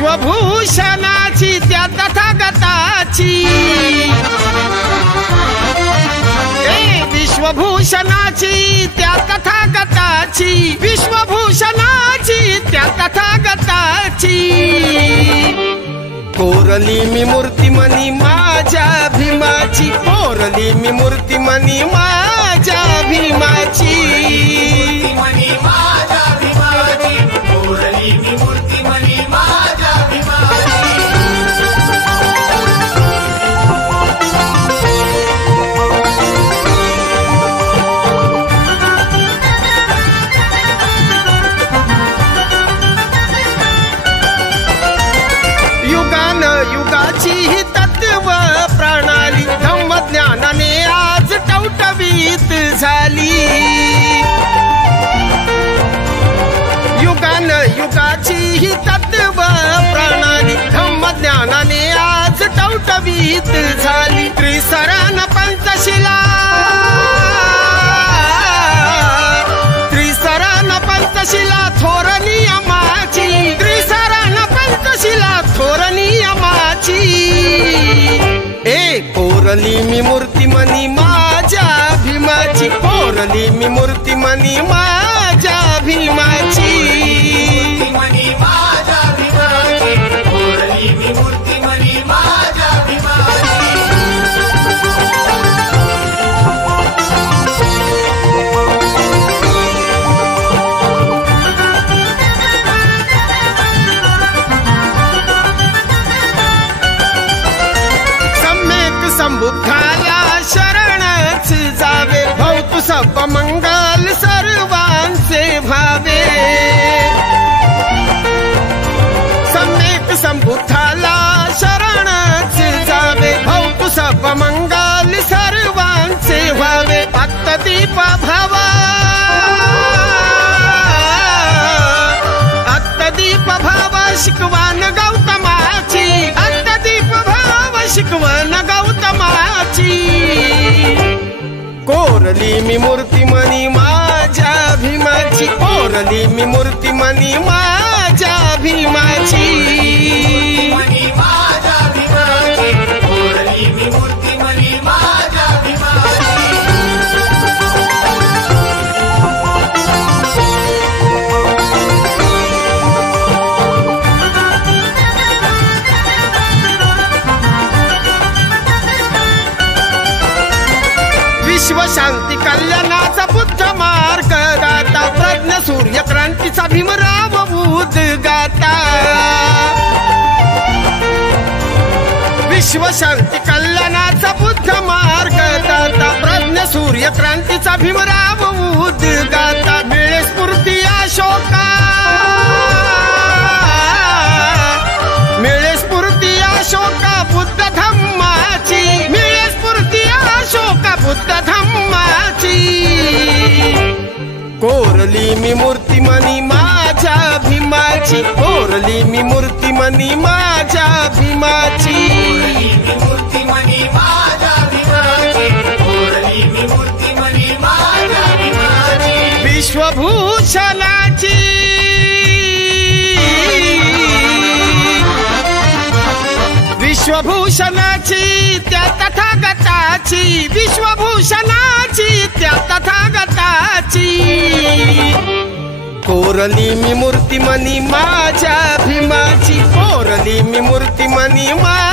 विश्वभूषणाची त्या तथागताची, विश्वभूषणाची त्या तथागताची, विश्वभूषणाची त्या तथागताची कोरली मी मूर्ती मनी माझ्या भीमाची, कोरली मी मूर्ती मनी माझ्या भीमाची, मनी माझ्या भीमाची, कोरली मी मूर्ती मनी माझ्या भीमाची। युगान युगाची ही तत्व प्रणाली धम्मज्ञानाने आज टवटवीत झाली, युगान युगाची ही तत्व प्रणाली धम्मज्ञानाने आज टवटवीत झाली। त्रिसरण पंचशिला, त्रिसरण पंचशिला थोर नियमाची, त्रिसरण पंचशिला थोर नियमाची कोरली मी मूर्ती मनी माझ्या भीमाची, कोरली मी मूर्ती मनी माझ्या भीमाची, मनी माझ्या भीमाची, कोरली मी मूर्ती मनी माझ्या भीमाची। संबुद्धाला शरणच जावे, भौत सब मंगल सर्वांचे भावे, सम्यक संबुद्धाला शरणच जावे, भौत सब मंगल सर्वांचे भावे। अत्तदीप भावा, अत्तदीप भावा शिकवान गौतमाची, अत्तदीप भावा शिकवान गौतमाची कोरली मी मूर्ती मनी माझ्या भीमाची, कोरली मी मूर्ती मनी माझ्या भीमाची, मनी माझ्या भीमाची, कोरली मी मूर्ती मनी माझ्या भीमाची। विश्व शांती कल्याणाचा बुद्ध मार्ग दाता, प्रज्ञ सूर्य क्रांतीचा भीमराव उद्गाता, विश्व शांती कल्याणाचा बुद्ध मार्ग दाता, प्रज्ञ सूर्य क्रांतीचा भीमराव उद्गाता। मिळे स्फूर्ती अशोका, मिळे स्फूर्ती अशोका बुद्ध धम्माची, मिळे स्फूर्ती अशोका बुद्ध धम्माची कोरली मी मूर्ती मनी माझ्या भीमाची, कोरली मी मूर्ती मनी माझ्या भीमाची, मूर्ती मनी माझ्या भीमाची, कोरली मी मूर्ती मनी माझ्या भीमाची। विश्वभूषणाची, विश्वभूषणाची त्या तथागताची, विश्वभूषणाची त्या तथागताची कोरली मी मूर्ती मनी माझ्या भीमाची, कोरली मी मूर्ती मनी माझ्या